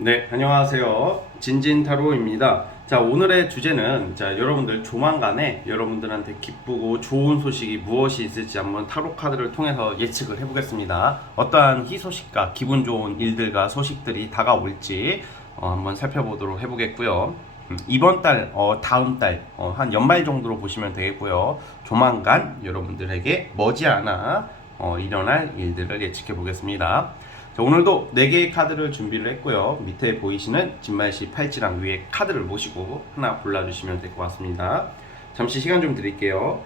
네, 안녕하세요. 진진타로입니다. 자, 오늘의 주제는 여러분들 조만간에 여러분들한테 기쁘고 좋은 소식이 무엇이 있을지 한번 타로 카드를 통해서 예측을 해보겠습니다. 어떠한 희소식과 기분 좋은 일들과 소식들이 다가올지 한번 살펴보도록 해보겠고요. 이번 달, 다음 달, 한 연말 정도로 보시면 되겠고요. 조만간 여러분들에게 머지않아 일어날 일들을 예측해 보겠습니다. 자, 오늘도 4개의 카드를 준비를 했고요. 밑에 보이시는 진말씨 팔찌랑 위에 카드를 모시고 하나 골라주시면 될 것 같습니다. 잠시 시간 좀 드릴게요.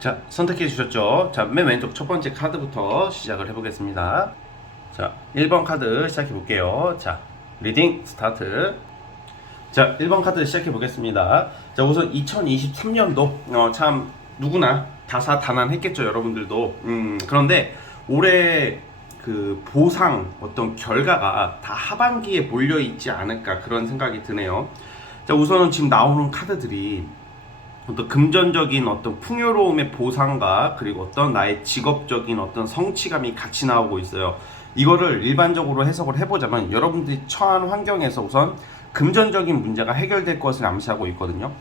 자, 선택해 주셨죠? 자, 맨 왼쪽 첫 번째 카드부터 시작을 해보겠습니다. 자, 1번 카드 시작해 볼게요. 자, 리딩 스타트. 자, 1번 카드 시작해 보겠습니다. 자, 우선 2023년도 참 누구나 다사다난했겠죠, 여러분들도. 그런데 올해 그 보상 어떤 결과가 다 하반기에 몰려 있지 않을까 그런 생각이 드네요. 자, 우선은 지금 나오는 카드들이 어떤 금전적인 어떤 풍요로움의 보상과 그리고 어떤 나의 직업적인 어떤 성취감이 같이 나오고 있어요. 이거를 일반적으로 해석을 해보자면 여러분들이 처한 환경에서 우선 금전적인 문제가 해결될 것을 암시하고 있거든요.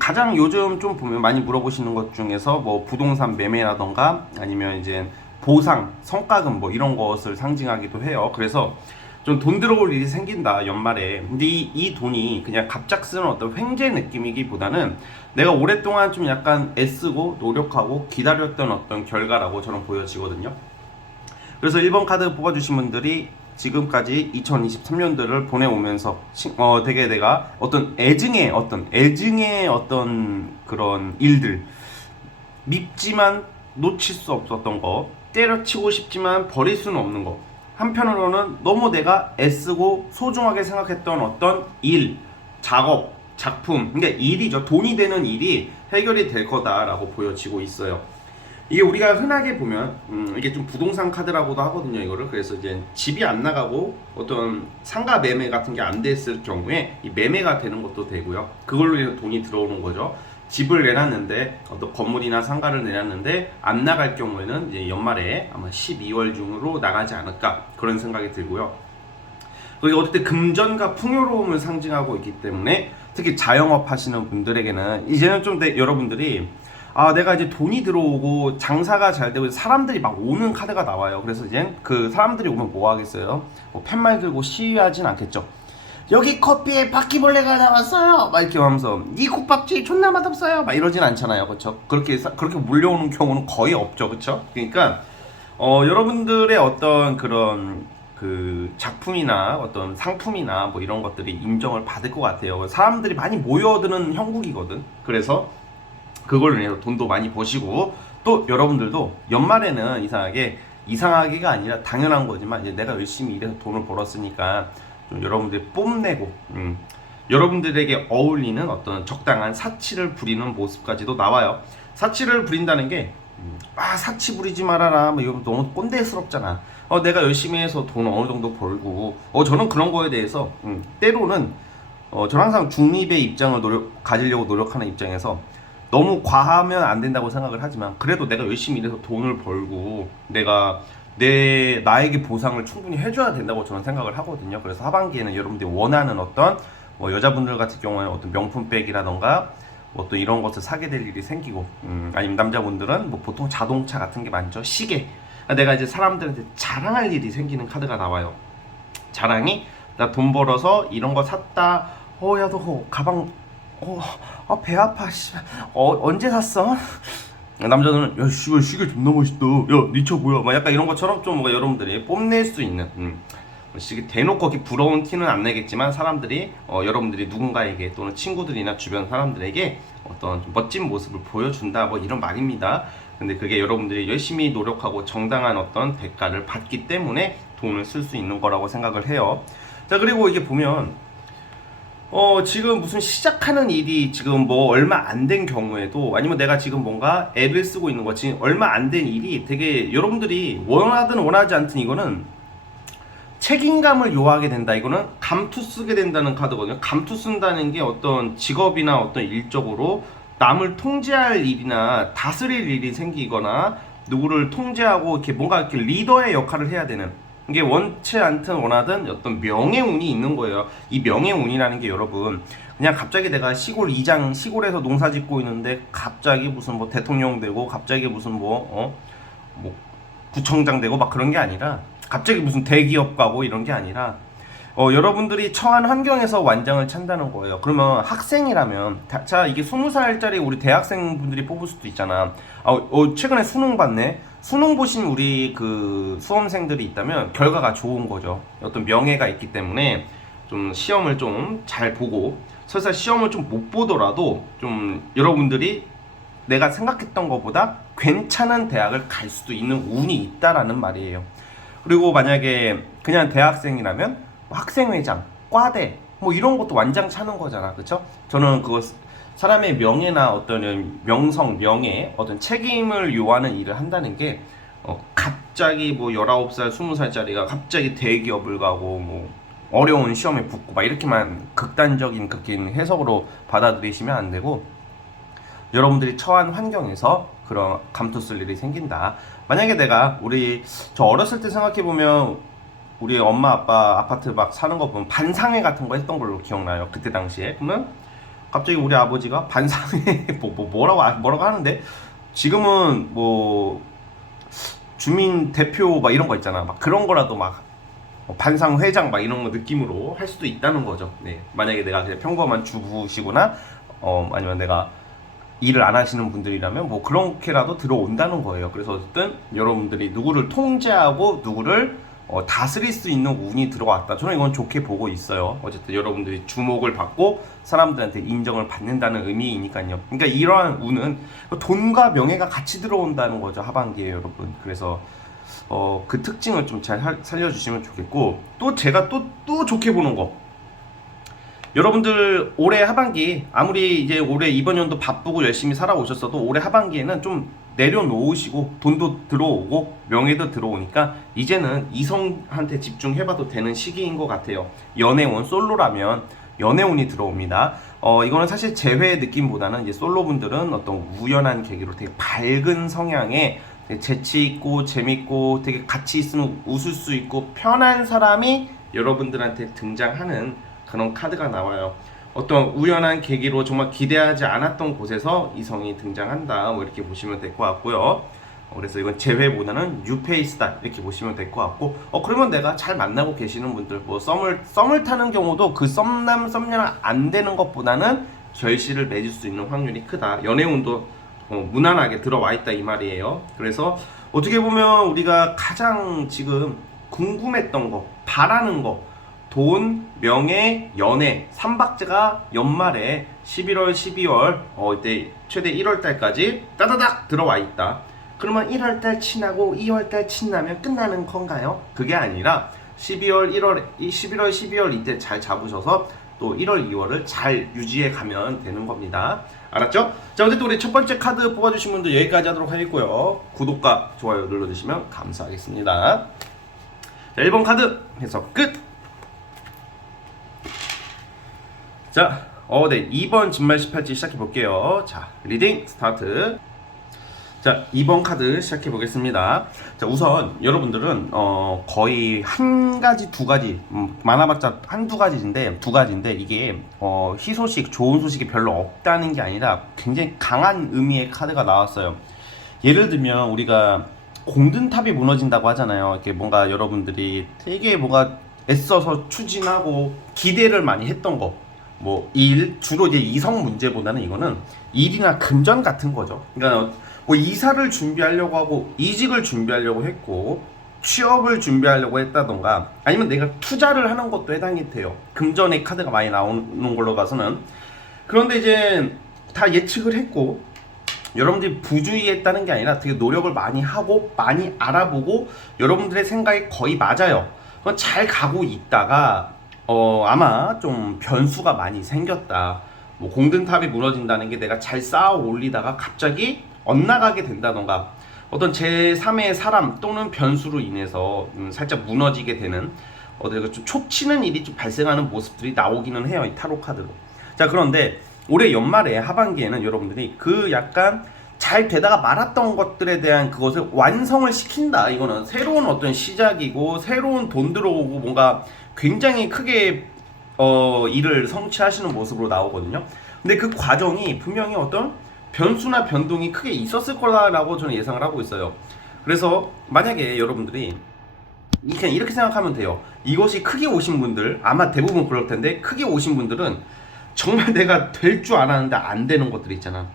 가장 요즘 좀 보면 많이 물어보시는 것 중에서 뭐 부동산 매매라던가 아니면 이제 보상, 성과금 뭐 이런 것을 상징하기도 해요. 그래서 좀 돈 들어올 일이 생긴다 연말에. 근데 이 돈이 그냥 갑작스러운 어떤 횡재 느낌이기보다는 내가 오랫동안 좀 약간 애쓰고 노력하고 기다렸던 어떤 결과라고 저는 보여지거든요. 그래서 1번 카드 뽑아주신 분들이 지금까지 2023년도를 보내오면서 되게 내가 어떤 애증의 어떤 그런 일들, 밉지만 놓칠 수 없었던 거, 때려치고 싶지만 버릴 수는 없는 거, 한편으로는 너무 내가 애쓰고 소중하게 생각했던 어떤 일, 작업, 작품, 그러니까 일이죠. 돈이 되는 일이 해결이 될 거다라고 보여지고 있어요. 이게 우리가 흔하게 보면 이게 좀 부동산 카드라고도 하거든요, 이거를. 그래서 이제 집이 안 나가고 어떤 상가 매매 같은 게 안 됐을 경우에 이 매매가 되는 것도 되고요. 그걸로 인해서 돈이 들어오는 거죠. 집을 내놨는데 어떤 건물이나 상가를 내놨는데 안 나갈 경우에는 이제 연말에 아마 12월 중으로 나가지 않을까 그런 생각이 들고요. 그리고 어쨌든 금전과 풍요로움을 상징하고 있기 때문에 특히 자영업 하시는 분들에게는 이제는 좀 여러분들이 내가 이제 돈이 들어오고 장사가 잘 되고 사람들이 막 오는 카드가 나와요. 그래서 이제 그 사람들이 오면 뭐 하겠어요? 뭐 팻말 들고 시위하진 않겠죠. 여기 커피에 바퀴벌레가 나왔어요. 막 이렇게 하면서 이 국밥집 존나 맛없어요. 막 이러진 않잖아요, 그렇죠? 그렇게 몰려오는 경우는 거의 없죠, 그렇죠? 그러니까 여러분들의 어떤 그런 그 작품이나 어떤 상품이나 뭐 이런 것들이 인정을 받을 것 같아요. 사람들이 많이 모여드는 형국이거든. 그래서 그걸로 인해서 돈도 많이 버시고 또 여러분들도 연말에는 이상하기가 아니라 당연한 거지만 이제 내가 열심히 일해서 돈을 벌었으니까 좀 여러분들이 뽐내고 여러분들에게 어울리는 어떤 적당한 사치를 부리는 모습까지도 나와요. 사치를 부린다는 게 사치 부리지 말아라 뭐 이거 너무 꼰대스럽잖아. 내가 열심히 해서 돈 어느 정도 벌고 저는 그런 거에 대해서 때로는 저는 항상 중립의 입장을 가지려고 노력하는 입장에서 너무 과하면 안 된다고 생각을 하지만 그래도 내가 열심히 일해서 돈을 벌고 내가 나에게 보상을 충분히 해줘야 된다고 저는 생각을 하거든요. 그래서 하반기에는 여러분들이 원하는 어떤 뭐 여자분들 같은 경우에는 어떤 명품백이라던가 뭐 또 이런 것을 사게 될 일이 생기고 아니면 남자분들은 뭐 보통 자동차 같은 게 많죠. 시계. 내가 이제 사람들한테 자랑할 일이 생기는 카드가 나와요. 자랑이 나 돈 벌어서 이런 거 샀다. 야 너 가방 배 아파. 언제 샀어? 남자들은 야 씨발 시계 존나 멋있다. 야 니 차 뭐야? 막 약간 이런 것처럼 좀 뭔가 여러분들이 뽐낼 수 있는 대놓고 이렇게 부러운 티는 안 내겠지만 사람들이 여러분들이 누군가에게 또는 친구들이나 주변 사람들에게 어떤 좀 멋진 모습을 보여준다 뭐 이런 말입니다. 근데 그게 여러분들이 열심히 노력하고 정당한 어떤 대가를 받기 때문에 돈을 쓸 수 있는 거라고 생각을 해요. 자, 그리고 이게 보면 지금 무슨 시작하는 일이 지금 뭐 얼마 안 된 경우에도 아니면 내가 지금 뭔가 앱을 쓰고 있는 거 지금 얼마 안 된 일이 되게 여러분들이 원하든 원하지 않든 이거는 책임감을 요하게 된다. 이거는 감투 쓰게 된다는 카드거든요. 감투 쓴다는 게 어떤 직업이나 어떤 일적으로 남을 통제할 일이나 다스릴 일이 생기거나 누구를 통제하고 이렇게 뭔가 이렇게 리더의 역할을 해야 되는, 이게 원치 않든 원하든 어떤 명예운이 있는 거예요. 이 명예운이라는 게 여러분 그냥 갑자기 내가 시골 이장 시골에서 농사 짓고 있는데 갑자기 무슨 뭐 대통령 되고 갑자기 무슨 뭐 구청장 되고 막 그런 게 아니라, 갑자기 무슨 대기업 가고 이런 게 아니라 여러분들이 처한 환경에서 완장을 찬다는 거예요. 그러면 학생이라면 자 이게 20살짜리 우리 대학생분들이 뽑을 수도 있잖아. 최근에 수능 봤네. 수능 보신 우리 그 수험생들이 있다면 결과가 좋은 거죠. 어떤 명예가 있기 때문에 좀 시험을 좀 잘 보고, 설사 시험을 좀 못 보더라도 좀 여러분들이 내가 생각했던 것보다 괜찮은 대학을 갈 수도 있는 운이 있다라는 말이에요. 그리고 만약에 그냥 대학생이라면 학생회장, 과대 뭐 이런 것도 완장 차는 거잖아, 그렇죠? 저는 그거 사람의 명예나 어떤 명성, 명예, 어떤 책임을 요하는 일을 한다는 게 갑자기 뭐 19살, 20살짜리가 갑자기 대기업을 가고 뭐 어려운 시험에 붙고 막 이렇게만 극단적인 해석으로 받아들이시면 안 되고, 여러분들이 처한 환경에서 그런 감투 쓸 일이 생긴다. 만약에 내가 저 어렸을 때 생각해보면 우리 엄마 아빠 아파트 막 사는 거 보면 반상회 같은 거 했던 걸로 기억나요. 그때 당시에. 그러면 갑자기 우리 아버지가 반상회 뭐라고 하는데, 지금은 뭐 주민 대표 막 이런 거 있잖아. 막 그런 거라도 막 반상 회장 막 이런 거 느낌으로 할 수도 있다는 거죠. 네. 만약에 내가 그냥 평범한 주부시거나 아니면 내가 일을 안 하시는 분들이라면 뭐 그렇게라도 들어온다는 거예요. 그래서 어쨌든 여러분들이 누구를 통제하고 누구를 다스릴 수 있는 운이 들어왔다. 저는 이건 좋게 보고 있어요. 어쨌든 여러분들이 주목을 받고 사람들한테 인정을 받는다는 의미이니까요. 그러니까 이러한 운은 돈과 명예가 같이 들어온다는 거죠, 하반기에 여러분. 그래서 그 특징을 좀 잘 살려주시면 좋겠고, 또 제가 또 좋게 보는 거, 여러분들 올해 하반기 아무리 이제 올해 이번 연도 바쁘고 열심히 살아오셨어도 올해 하반기에는 좀 내려놓으시고 돈도 들어오고 명예도 들어오니까 이제는 이성한테 집중해봐도 되는 시기인 것 같아요. 연애운, 솔로라면 연애운이 들어옵니다. 이거는 사실 재회 느낌보다는 이제 솔로분들은 어떤 우연한 계기로 되게 밝은 성향의 되게 재치있고 재밌고 되게 같이 있으면 웃을 수 있고 편한 사람이 여러분들한테 등장하는 그런 카드가 나와요. 어떤 우연한 계기로 정말 기대하지 않았던 곳에서 이성이 등장한다, 뭐 이렇게 보시면 될 것 같고요. 그래서 이건 재회보다는 뉴페이스다 이렇게 보시면 될 것 같고, 그러면 내가 잘 만나고 계시는 분들, 뭐 썸을 타는 경우도 그 썸남 안 되는 것보다는 결실을 맺을 수 있는 확률이 크다. 연애운도 무난하게 들어와 있다 이 말이에요. 그래서 어떻게 보면 우리가 가장 지금 궁금했던 거, 바라는 거, 돈, 명예, 연애, 삼박자가 연말에 11월, 12월 이때 최대 1월달까지 따다닥 들어와 있다. 그러면 1월달 지나고 2월달 지나면 끝나는 건가요? 그게 아니라 11월, 12월 이때 잘 잡으셔서 또 1월, 2월을 잘 유지해 가면 되는 겁니다. 알았죠? 자, 어쨌든 우리 첫 번째 카드 뽑아주신 분들 여기까지 하도록 하겠고요. 구독과 좋아요 눌러주시면 감사하겠습니다. 자, 1번 카드 해석 끝! 자, 네, 2번 진말 18지 시작해 볼게요. 자, 리딩 스타트. 자, 2번 카드 시작해 보겠습니다. 자, 우선 여러분들은 거의 한 가지, 두 가지, 많아봤자 한두 가지인데, 이게 희소식, 좋은 소식이 별로 없다는 게 아니라 굉장히 강한 의미의 카드가 나왔어요. 예를 들면 우리가 공든탑이 무너진다고 하잖아요. 이렇게 뭔가 여러분들이 되게 뭔가 애써서 추진하고 기대를 많이 했던 거, 뭐 주로 이제 이성 문제보다는 이거는 일이나 금전 같은 거죠. 그러니까 뭐 이사를 준비하려고 하고 이직을 준비하려고 했고 취업을 준비하려고 했다던가 아니면 내가 투자를 하는 것도 해당이 돼요. 금전의 카드가 많이 나오는 걸로 봐서는. 그런데 이제 다 예측을 했고 여러분들이 부주의했다는 게 아니라 되게 노력을 많이 하고 많이 알아보고 여러분들의 생각이 거의 맞아요. 잘 가고 있다가 아마 좀 변수가 많이 생겼다. 뭐 공든탑이 무너진다는 게 내가 잘 쌓아 올리다가 갑자기 엇나가게 된다던가 어떤 제3의 사람 또는 변수로 인해서 살짝 무너지게 되는 좀 촉치는 일이 좀 발생하는 모습들이 나오기는 해요. 이 타로 카드로. 자, 그런데 올해 연말에 하반기에는 여러분들이 그 약간 잘 되다가 말았던 것들에 대한 그것을 완성을 시킨다. 이거는 새로운 어떤 시작이고 새로운 돈 들어오고 뭔가 굉장히 크게 일을 성취하시는 모습으로 나오거든요. 근데 그 과정이 분명히 어떤 변수나 변동이 크게 있었을 거라고 저는 예상을 하고 있어요. 그래서 만약에 여러분들이 그냥 이렇게 생각하면 돼요. 이것이 크게 오신 분들 아마 대부분 그럴 텐데 크게 오신 분들은 정말 내가 될 줄 알았는데 안 되는 것들 있잖아.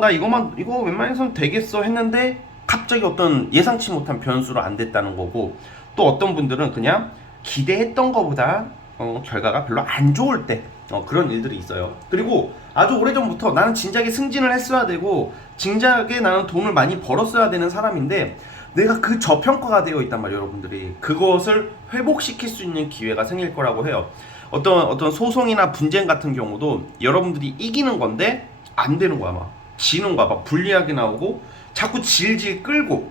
나 이거 웬만해서는 되겠어 했는데 갑자기 어떤 예상치 못한 변수로 안 됐다는 거고, 또 어떤 분들은 그냥 기대했던 것보다 결과가 별로 안 좋을 때 그런 일들이 있어요. 그리고 아주 오래전부터 나는 진작에 승진을 했어야 되고 진작에 나는 돈을 많이 벌었어야 되는 사람인데 내가 그 저평가가 되어 있단 말이에요. 여러분들이 그것을 회복시킬 수 있는 기회가 생길 거라고 해요. 어떤 소송이나 분쟁 같은 경우도 여러분들이 이기는 건데 안 되는 거야. 막 지는 거야. 막 불리하게 나오고 자꾸 질질 끌고,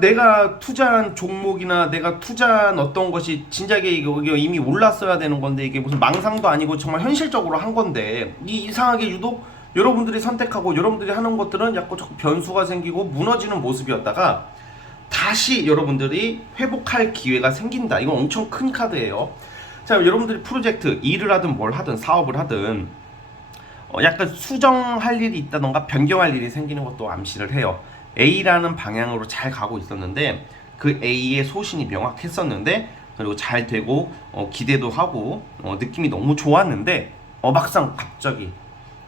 내가 투자한 종목이나 내가 투자한 어떤 것이 진작에 이게 이미 올랐어야 되는 건데 이게 무슨 망상도 아니고 정말 현실적으로 한 건데 이상하게 유독 여러분들이 선택하고 여러분들이 하는 것들은 약간 자꾸 변수가 생기고 무너지는 모습이었다가 다시 여러분들이 회복할 기회가 생긴다. 이건 엄청 큰 카드예요. 자, 여러분들이 프로젝트 일을 하든 뭘 하든 사업을 하든 약간 수정할 일이 있다던가 변경할 일이 생기는 것도 암시를 해요. A라는 방향으로 잘 가고 있었는데 그 A의 소신이 명확했었는데 그리고 잘 되고 기대도 하고 느낌이 너무 좋았는데 막상 갑자기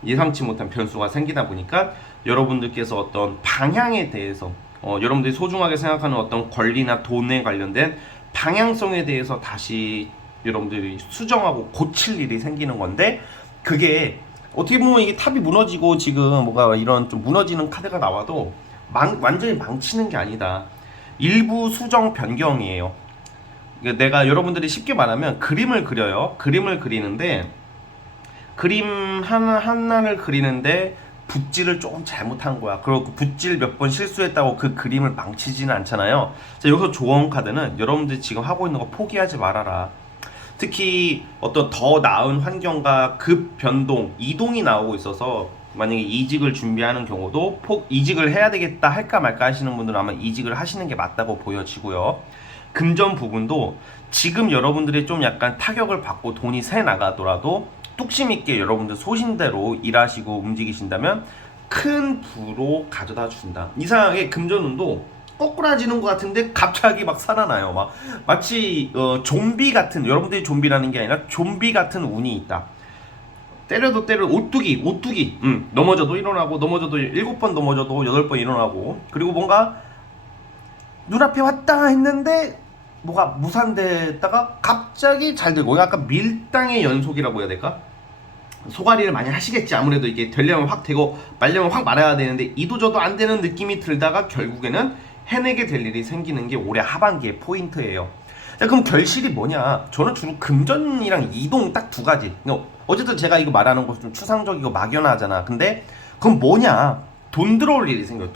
예상치 못한 변수가 생기다 보니까 여러분들께서 어떤 방향에 대해서 여러분들이 소중하게 생각하는 어떤 권리나 돈에 관련된 방향성에 대해서 다시 여러분들이 수정하고 고칠 일이 생기는 건데, 그게 어떻게 보면 이게 탑이 무너지고 지금 뭔가 이런 좀 무너지는 카드가 나와도 완전히 망치는 게 아니다. 일부 수정 변경이에요. 내가 여러분들이 쉽게 말하면 그림을 그려요. 그림을 그리는데 그림 하나를 그리는데 붓질을 조금 잘못한 거야. 그리고 그 붓질 몇 번 실수했다고 그 그림을 망치지는 않잖아요. 자, 여기서 조언 카드는 여러분들이 지금 하고 있는 거 포기하지 말아라. 특히 어떤 더 나은 환경과 급 변동, 이동이 나오고 있어서 만약에 이직을 준비하는 경우도 이직을 해야 되겠다 할까 말까 하시는 분들은 아마 이직을 하시는 게 맞다고 보여지고요. 금전 부분도 지금 여러분들이 좀 약간 타격을 받고 돈이 새 나가더라도 뚝심 있게 여러분들 소신대로 일하시고 움직이신다면 큰 부로 가져다 준다. 이상하게 금전운도 꼬꾸라지는 것 같은데 갑자기 막 살아나요. 마치 좀비 같은, 여러분들이 좀비라는 게 아니라 좀비 같은 운이 있다. 때려도 오뚜기 넘어져도 일어나고, 넘어져도 7번 넘어져도 8번 일어나고, 그리고 뭔가 눈앞에 왔다 했는데 뭐가 무산됐다가 갑자기 잘 되고, 약간 밀당의 연속이라고 해야 될까? 소가리를 많이 하시겠지. 아무래도 이게 되려면 확 되고 말려면 확 말아야 되는데 이도저도 안 되는 느낌이 들다가 결국에는 해내게 될 일이 생기는 게 올해 하반기의 포인트예요. 자, 그럼 결실이 뭐냐? 저는 주로 금전이랑 이동 딱 두 가지. 어쨌든 제가 이거 말하는 거 좀 추상적이고 막연하잖아. 근데 그럼 뭐냐? 돈 들어올 일이 생겨요.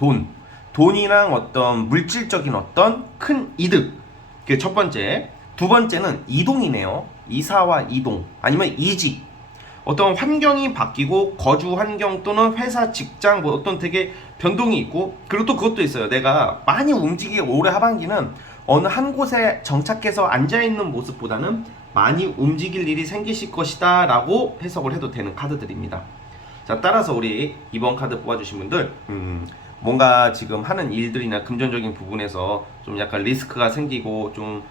돈이랑 어떤 물질적인 어떤 큰 이득. 그게 첫 번째. 두 번째는 이동이네요. 이사와 이동 아니면 이직. 어떤 환경이 바뀌고 거주 환경 또는 회사 직장 뭐 어떤 되게 변동이 있고, 그리고 또 그것도 있어요. 내가 많이 움직이게 올해 하반기는 어느 한 곳에 정착해서 앉아있는 모습보다는 많이 움직일 일이 생기실 것이다 라고 해석을 해도 되는 카드들입니다. 자, 따라서 우리 이번 카드 뽑아주신 분들 뭔가 지금 하는 일들이나 금전적인 부분에서 좀 약간 리스크가 생기고 좀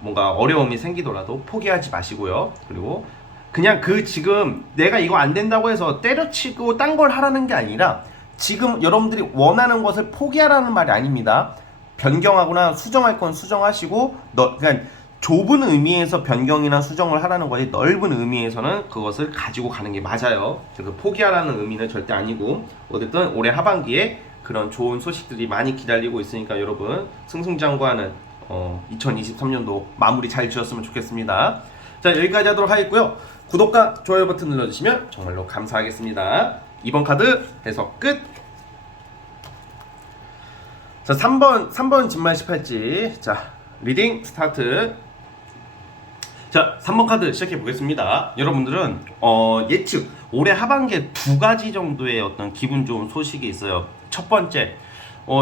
뭔가 어려움이 생기더라도 포기하지 마시고요. 그리고 그냥 지금 내가 이거 안 된다고 해서 때려치고 딴 걸 하라는 게 아니라 지금 여러분들이 원하는 것을 포기하라는 말이 아닙니다. 변경하거나 수정할 건 수정하시고 그냥 좁은 의미에서 변경이나 수정을 하라는 거지 넓은 의미에서는 그것을 가지고 가는 게 맞아요. 그래서 포기하라는 의미는 절대 아니고 어쨌든 올해 하반기에 그런 좋은 소식들이 많이 기다리고 있으니까 여러분 승승장구하는 2023년도 마무리 잘 지었으면 좋겠습니다. 자, 여기까지 하도록 하겠고요. 구독과 좋아요 버튼 눌러주시면 정말로 감사하겠습니다. 2번 카드 해석 끝. 자, 3번 진말 18지. 자, 리딩 스타트. 자, 3번 카드 시작해 보겠습니다. 여러분들은 예측 올해 하반기에 두 가지 정도의 어떤 기분 좋은 소식이 있어요. 첫 번째,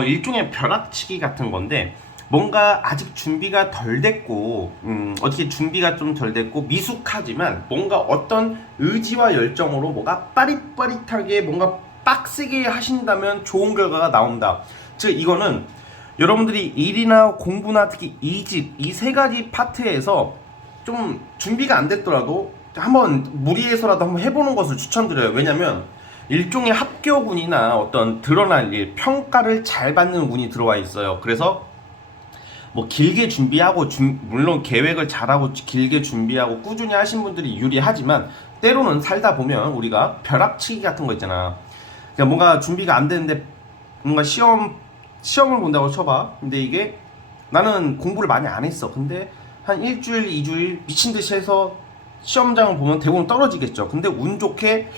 일종의 벼락치기 같은 건데 뭔가 아직 준비가 덜 됐고 어떻게 준비가 좀 덜 됐고 미숙하지만 뭔가 어떤 의지와 열정으로 뭔가 빠릿빠릿하게 뭔가 빡세게 하신다면 좋은 결과가 나온다. 즉 이거는 여러분들이 일이나 공부나 특히 이직 이 세 가지 파트에서 좀 준비가 안 됐더라도 한번 무리해서라도 한번 해보는 것을 추천드려요. 왜냐면 일종의 합격운이나 어떤 드러날 일, 평가를 잘 받는 운이 들어와 있어요. 그래서 뭐 길게 준비하고 물론 계획을 잘하고 길게 준비하고 꾸준히 하신 분들이 유리하지만 때로는 살다 보면 우리가 벼락치기 같은 거 있잖아. 그러니까 뭔가 준비가 안 되는데 뭔가 시험을 본다고 쳐봐. 근데 이게 나는 공부를 많이 안 했어. 근데 한 일주일, 2주일 미친 듯이 해서 시험장을 보면 대부분 떨어지겠죠. 근데 운 좋게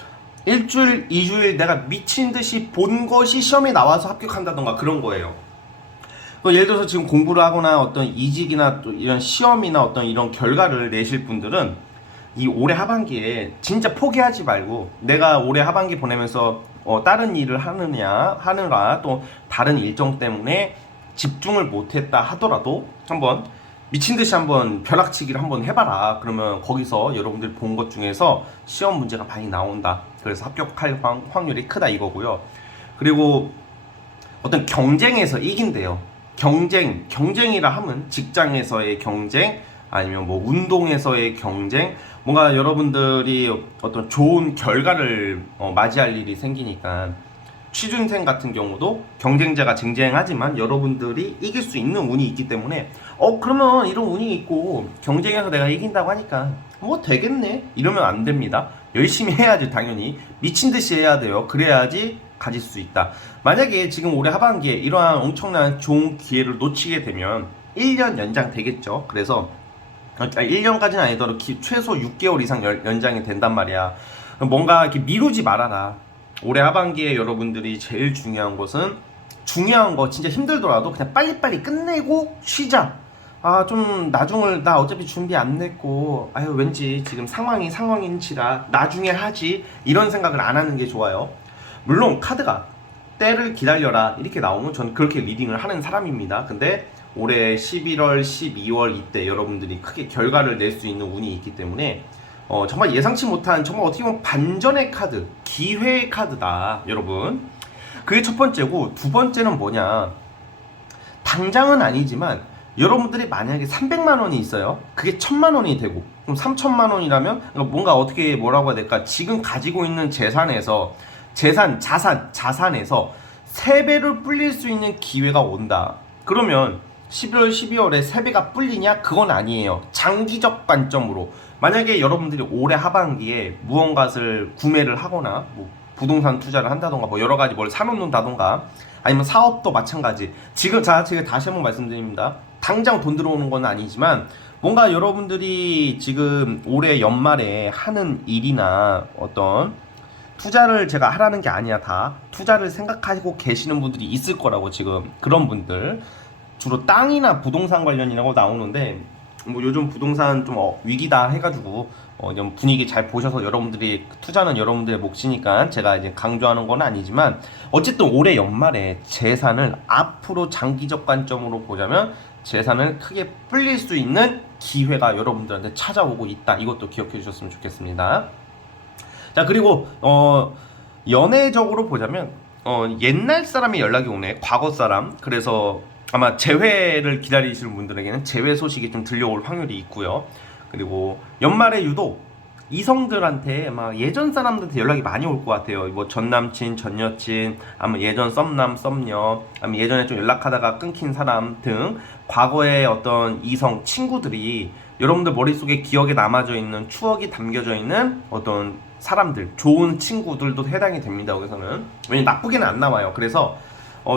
일주일, 2주일 내가 미친 듯이 본 것이 시험에 나와서 합격한다던가 그런 거예요. 예를 들어서 지금 공부를 하거나 어떤 이직이나 또 이런 시험이나 어떤 이런 결과를 내실 분들은 이 올해 하반기에 진짜 포기하지 말고 내가 올해 하반기 보내면서 다른 일을 하느라 또 다른 일정 때문에 집중을 못했다 하더라도 한번 미친듯이 한번 벼락치기를 한번 해봐라. 그러면 거기서 여러분들이 본 것 중에서 시험 문제가 많이 나온다. 그래서 합격할 확률이 크다 이거고요. 그리고 어떤 경쟁에서 이긴대요. 경쟁이라 하면 직장에서의 경쟁 아니면 뭐 운동에서의 경쟁 뭔가 여러분들이 어떤 좋은 결과를 맞이할 일이 생기니까 취준생 같은 경우도 경쟁자가 쟁쟁하지만 여러분들이 이길 수 있는 운이 있기 때문에 그러면 이런 운이 있고 경쟁에서 내가 이긴다고 하니까 뭐 되겠네 이러면 안 됩니다. 열심히 해야지. 당연히 미친듯이 해야 돼요. 그래야지 가질 수 있다. 만약에 지금 올해 하반기에 이러한 엄청난 좋은 기회를 놓치게 되면 1년 연장 되겠죠. 그래서 1년까지는 아니더라도 최소 6개월 이상 연장이 된단 말이야. 뭔가 이렇게 미루지 말아라. 올해 하반기에 여러분들이 제일 중요한 것은 중요한 거 진짜 힘들더라도 그냥 빨리빨리 끝내고 쉬자. 좀 나중을 나 어차피 준비 안 냈고 왠지 지금 상황인지라 나중에 하지 이런 생각을 안 하는 게 좋아요. 물론 카드가 때를 기다려라 이렇게 나오면 저는 그렇게 리딩을 하는 사람입니다. 근데 올해 11월, 12월 이때 여러분들이 크게 결과를 낼 수 있는 운이 있기 때문에 정말 예상치 못한 정말 어떻게 보면 반전의 카드, 기회의 카드다 여러분. 그게 첫 번째고 두 번째는 뭐냐, 당장은 아니지만 여러분들이 만약에 300만 원이 있어요. 그게 1000만 원이 되고 그럼 3000만 원이라면 뭔가 어떻게 뭐라고 해야 될까, 지금 가지고 있는 자산에서 3배를 불릴 수 있는 기회가 온다. 그러면 11월, 12월에 3배가 불리냐? 그건 아니에요. 장기적 관점으로 만약에 여러분들이 올해 하반기에 무언가를 구매를 하거나 뭐 부동산 투자를 한다던가 뭐 여러 가지 뭘 사놓는다던가 아니면 사업도 마찬가지. 지금 제가 다시 한번 말씀드립니다. 당장 돈 들어오는 건 아니지만 뭔가 여러분들이 지금 올해 연말에 하는 일이나 어떤 투자를 제가 하라는 게 아니야. 다 투자를 생각하고 계시는 분들이 있을 거라고. 지금 그런 분들 주로 땅이나 부동산 관련이라고 나오는데 뭐 요즘 부동산 좀 위기다 해가지고 좀 분위기 잘 보셔서 여러분들이 투자는 여러분들의 몫이니까 제가 이제 강조하는 건 아니지만 어쨌든 올해 연말에 재산을 앞으로 장기적 관점으로 보자면 재산을 크게 불릴 수 있는 기회가 여러분들한테 찾아오고 있다. 이것도 기억해 주셨으면 좋겠습니다. 자, 그리고 연애적으로 보자면 옛날 사람이 연락이 오네. 과거 사람. 그래서 아마 재회를 기다리시는 분들에게는 재회 소식이 좀 들려올 확률이 있고요. 그리고 연말에 유독 이성들한테 막 예전 사람들한테 연락이 많이 올 것 같아요. 뭐 전 남친, 전 여친, 아니면 예전 썸남, 썸녀, 아니면 예전에 좀 연락하다가 끊긴 사람 등 과거의 어떤 이성 친구들이 여러분들 머릿속에 기억에 남아져 있는 추억이 담겨져 있는 어떤 사람들, 좋은 친구들도 해당이 됩니다. 여기서는 왜냐면 나쁘게는 안 나와요. 그래서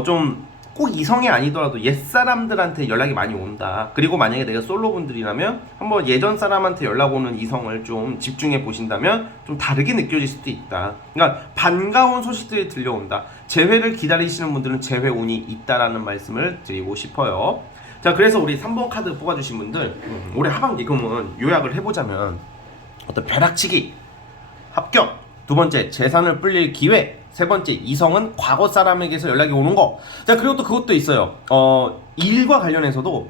좀 꼭 이성이 아니더라도 옛사람들한테 연락이 많이 온다. 그리고 만약에 내가 솔로분들이라면 한번 예전 사람한테 연락 오는 이성을 좀 집중해 보신다면 좀 다르게 느껴질 수도 있다. 그러니까 반가운 소식들이 들려온다. 재회를 기다리시는 분들은 재회 운이 있다라는 말씀을 드리고 싶어요. 자, 그래서 우리 3번 카드 뽑아주신 분들 올해 하반기 그러면 요약을 해보자면 어떤 벼락치기, 합격, 두 번째 재산을 불릴 기회, 세 번째 이성은 과거 사람에게서 연락이 오는 거. 자, 그리고 또 그것도 있어요. 일과 관련해서도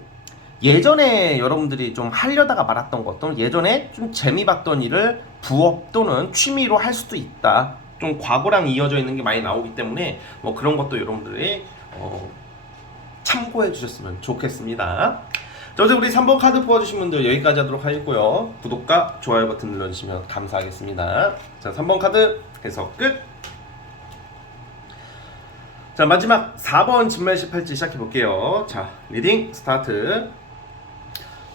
예전에 여러분들이 좀 하려다가 말았던 것, 또는 예전에 좀 재미봤던 일을 부업 또는 취미로 할 수도 있다. 좀 과거랑 이어져 있는 게 많이 나오기 때문에 뭐 그런 것도 여러분들이 참고해 주셨으면 좋겠습니다. 자, 어제 우리 3번 카드 뽑아주신 분들 여기까지 하도록 하겠고요. 구독과 좋아요 버튼 눌러주시면 감사하겠습니다. 자, 3번 카드 해석 끝. 자, 마지막 4번 진말 18지 시작해볼게요. 자, 리딩 스타트.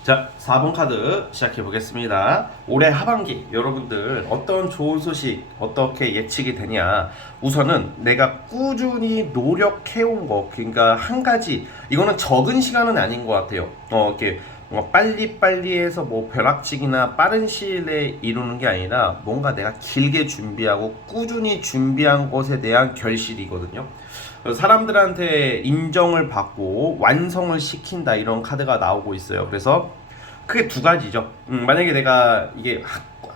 자, 4번 카드 시작해보겠습니다. 올해 하반기 여러분들 어떤 좋은 소식 어떻게 예측이 되냐. 우선은 내가 꾸준히 노력해온 거, 그러니까 한 가지, 이거는 적은 시간은 아닌 것 같아요. 이렇게 빨리빨리 해서 뭐 벼락치기나 빠른 시일 내에 이루는 게 아니라 뭔가 내가 길게 준비하고 꾸준히 준비한 것에 대한 결실이거든요. 사람들한테 인정을 받고 완성을 시킨다, 이런 카드가 나오고 있어요. 그래서 크게 두 가지죠. 만약에 내가 이게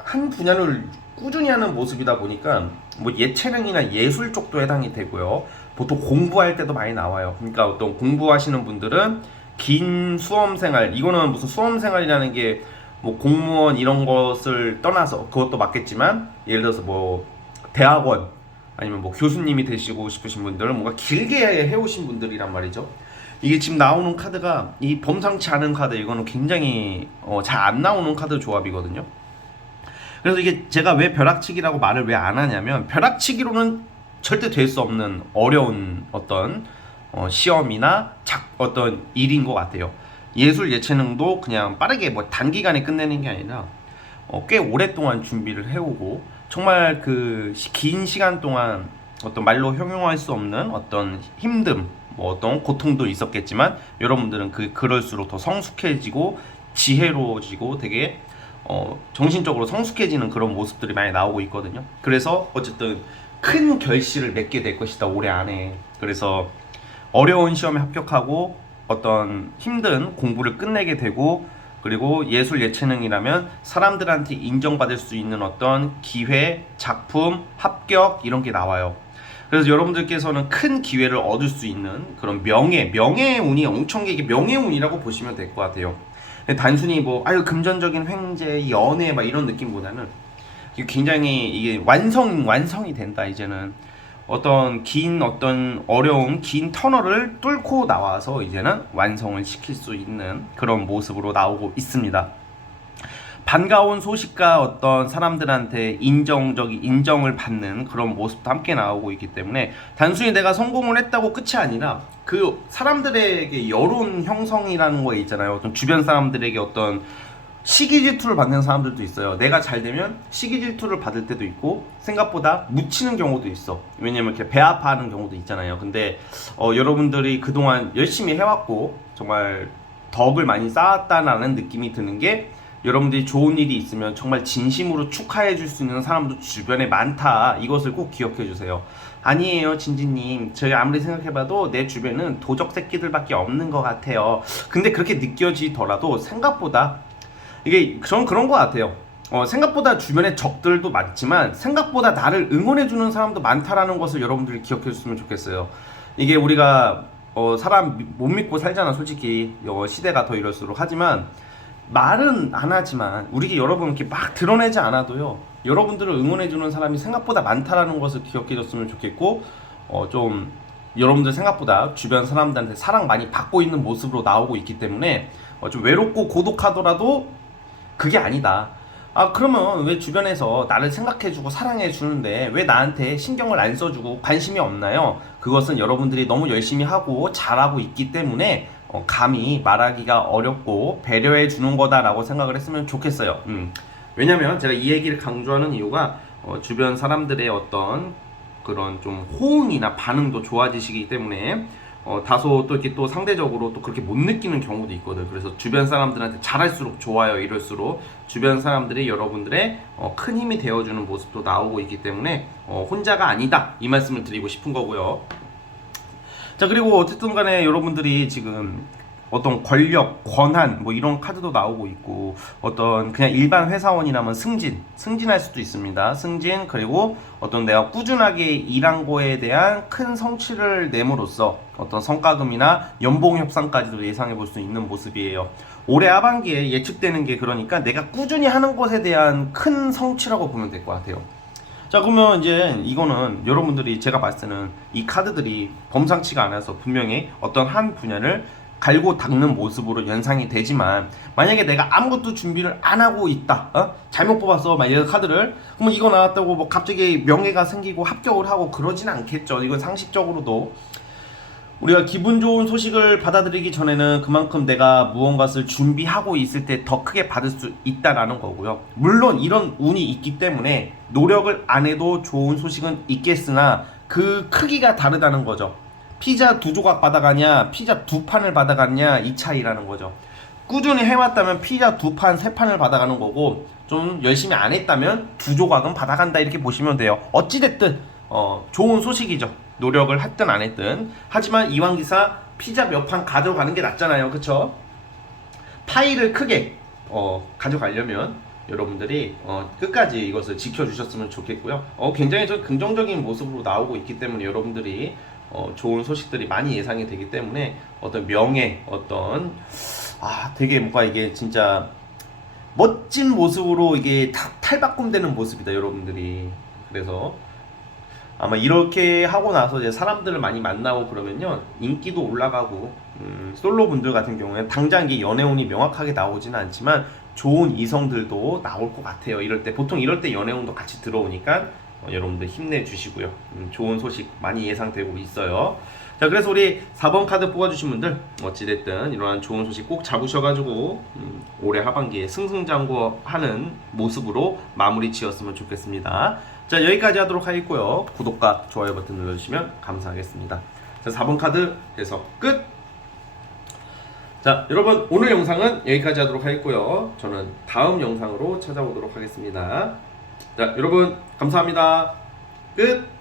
한 분야를 꾸준히 하는 모습이다 보니까 뭐 예체능이나 예술 쪽도 해당이 되고요. 보통 공부할 때도 많이 나와요. 그러니까 어떤 공부하시는 분들은 긴 수험 생활, 이거는 무슨 수험 생활이라는 게 뭐 공무원 이런 것을 떠나서 그것도 맞겠지만, 예를 들어서 뭐 대학원 아니면 뭐 교수님이 되시고 싶으신 분들은 뭔가 길게 해오신 분들이란 말이죠. 이게 지금 나오는 카드가 이 범상치 않은 카드, 이거는 굉장히 잘 안 나오는 카드 조합이거든요. 그래서 이게 제가 왜 벼락치기라고 말을 왜 안 하냐면, 벼락치기로는 절대 될 수 없는 어려운 어떤 시험이나 어떤 일인 것 같아요. 예술 예체능도 그냥 빠르게 뭐 단기간에 끝내는 게 아니라 꽤 오랫동안 준비를 해오고, 정말 그 긴 시간 동안 어떤 말로 형용할 수 없는 어떤 힘듦, 뭐 어떤 고통도 있었겠지만 여러분들은 그럴수록 더 성숙해지고 지혜로워지고 되게 정신적으로 성숙해지는 그런 모습들이 많이 나오고 있거든요. 그래서 어쨌든 큰 결실을 맺게 될 것이다, 올해 안에. 그래서 어려운 시험에 합격하고 어떤 힘든 공부를 끝내게 되고, 그리고 예술 예체능이라면 사람들한테 인정받을 수 있는 어떤 기회, 작품, 합격, 이런 게 나와요. 그래서 여러분들께서는 큰 기회를 얻을 수 있는 그런 명예의 운이 엄청, 이게 명예의 운이라고 보시면 될 것 같아요. 단순히 뭐 금전적인 횡재, 연애 막 이런 느낌보다는 굉장히 이게 완성이 된다. 이제는 어떤 어려운 긴 터널을 뚫고 나와서 이제는 완성을 시킬 수 있는 그런 모습으로 나오고 있습니다. 반가운 소식과 어떤 사람들한테 인정을 받는 그런 모습도 함께 나오고 있기 때문에, 단순히 내가 성공을 했다고 끝이 아니라 그 사람들에게 여론 형성이라는 거 있잖아요. 어떤 주변 사람들에게 어떤 시기 질투를 받는 사람들도 있어요. 내가 잘 되면 시기 질투를 받을 때도 있고, 생각보다 묻히는 경우도 있어. 왜냐면 이렇게 배 아파하는 경우도 있잖아요. 근데 여러분들이 그동안 열심히 해왔고 정말 덕을 많이 쌓았다라는 느낌이 드는 게, 여러분들이 좋은 일이 있으면 정말 진심으로 축하해 줄 수 있는 사람도 주변에 많다. 이것을 꼭 기억해 주세요. 아니에요, 진지님. 저희 아무리 생각해봐도 내 주변은 도적 새끼들밖에 없는 것 같아요. 근데 그렇게 느껴지더라도 생각보다, 이게 저는 그런 것 같아요. 생각보다 주변에 적들도 많지만 생각보다 나를 응원해주는 사람도 많다라는 것을 여러분들이 기억해 줬으면 좋겠어요. 이게 우리가 사람 못 믿고 살잖아, 솔직히. 시대가 더 이럴수록. 하지만 말은 안 하지만 우리 여러분 이렇게 막 드러내지 않아도요, 여러분들을 응원해주는 사람이 생각보다 많다라는 것을 기억해 줬으면 좋겠고, 좀 여러분들 생각보다 주변 사람들한테 사랑 많이 받고 있는 모습으로 나오고 있기 때문에 좀 외롭고 고독하더라도 그게 아니다. 아, 그러면 왜 주변에서 나를 생각해주고 사랑해주는데 왜 나한테 신경을 안 써주고 관심이 없나요? 그것은 여러분들이 너무 열심히 하고 잘하고 있기 때문에 감히 말하기가 어렵고 배려해주는 거다라고 생각을 했으면 좋겠어요. 왜냐면 제가 이 얘기를 강조하는 이유가 주변 사람들의 어떤 그런 좀 호응이나 반응도 좋아지시기 때문에 다소 또 이렇게 또 상대적으로 또 그렇게 못 느끼는 경우도 있거든. 그래서 주변 사람들한테 잘할수록 좋아요. 이럴수록 주변 사람들이 여러분들의 큰 힘이 되어주는 모습도 나오고 있기 때문에 혼자가 아니다 이 말씀을 드리고 싶은 거고요. 자, 그리고 어쨌든 간에 여러분들이 지금 어떤 권력, 권한 뭐 이런 카드도 나오고 있고 어떤 그냥 일반 회사원이라면 승진할 수도 있습니다. 승진, 그리고 어떤 내가 꾸준하게 일한 거에 대한 큰 성취를 내므로써 어떤 성과금이나 연봉 협상까지도 예상해 볼 수 있는 모습이에요. 올해 하반기에 예측되는 게 그러니까 내가 꾸준히 하는 것에 대한 큰 성취라고 보면 될 것 같아요. 자, 그러면 이제 이거는 여러분들이 제가 봤을 때는 이 카드들이 범상치가 않아서 분명히 어떤 한 분야를 갈고 닦는 모습으로 연상이 되지만, 만약에 내가 아무것도 준비를 안 하고 있다, 잘못 뽑았어 만약에 카드를, 그러면 이거 나왔다고 뭐 갑자기 명예가 생기고 합격을 하고 그러진 않겠죠. 이건 상식적으로도 우리가 기분 좋은 소식을 받아들이기 전에는 그만큼 내가 무언가를 준비하고 있을 때 더 크게 받을 수 있다라는 거고요. 물론 이런 운이 있기 때문에 노력을 안 해도 좋은 소식은 있겠으나 그 크기가 다르다는 거죠. 피자 2조각 받아가냐 피자 2판을 받아갔냐 이 차이라는 거죠. 꾸준히 해왔다면 피자 2판 3판을 받아가는 거고, 좀 열심히 안 했다면 2조각은 받아간다 이렇게 보시면 돼요. 어찌됐든 좋은 소식이죠. 노력을 했든 안 했든. 하지만 이왕기사 피자 몇 판 가져가는 게 낫잖아요. 그쵸? 파이를 크게 가져가려면 여러분들이 끝까지 이것을 지켜주셨으면 좋겠고요. 굉장히 좀 긍정적인 모습으로 나오고 있기 때문에 여러분들이 좋은 소식들이 많이 예상이 되기 때문에 어떤 명예, 어떤 되게 뭔가 이게 진짜 멋진 모습으로 이게 탈바꿈되는 모습이다 여러분들이. 그래서 아마 이렇게 하고 나서 이제 사람들을 많이 만나고 그러면요 인기도 올라가고, 솔로 분들 같은 경우에 당장 이게 연애운이 명확하게 나오지는 않지만 좋은 이성들도 나올 것 같아요. 보통 이럴 때 연애운도 같이 들어오니까 여러분들 힘내주시고요. 좋은 소식 많이 예상되고 있어요. 자, 그래서 우리 4번 카드 뽑아주신 분들 어찌됐든 이러한 좋은 소식 꼭 잡으셔가지고 올해 하반기에 승승장구하는 모습으로 마무리 지었으면 좋겠습니다. 자, 여기까지 하도록 하겠고요. 구독과 좋아요 버튼 눌러주시면 감사하겠습니다. 자, 4번 카드 해석 끝! 자, 여러분 오늘 영상은 여기까지 하도록 하겠고요. 저는 다음 영상으로 찾아오도록 하겠습니다. 자, 여러분 감사합니다. 끝!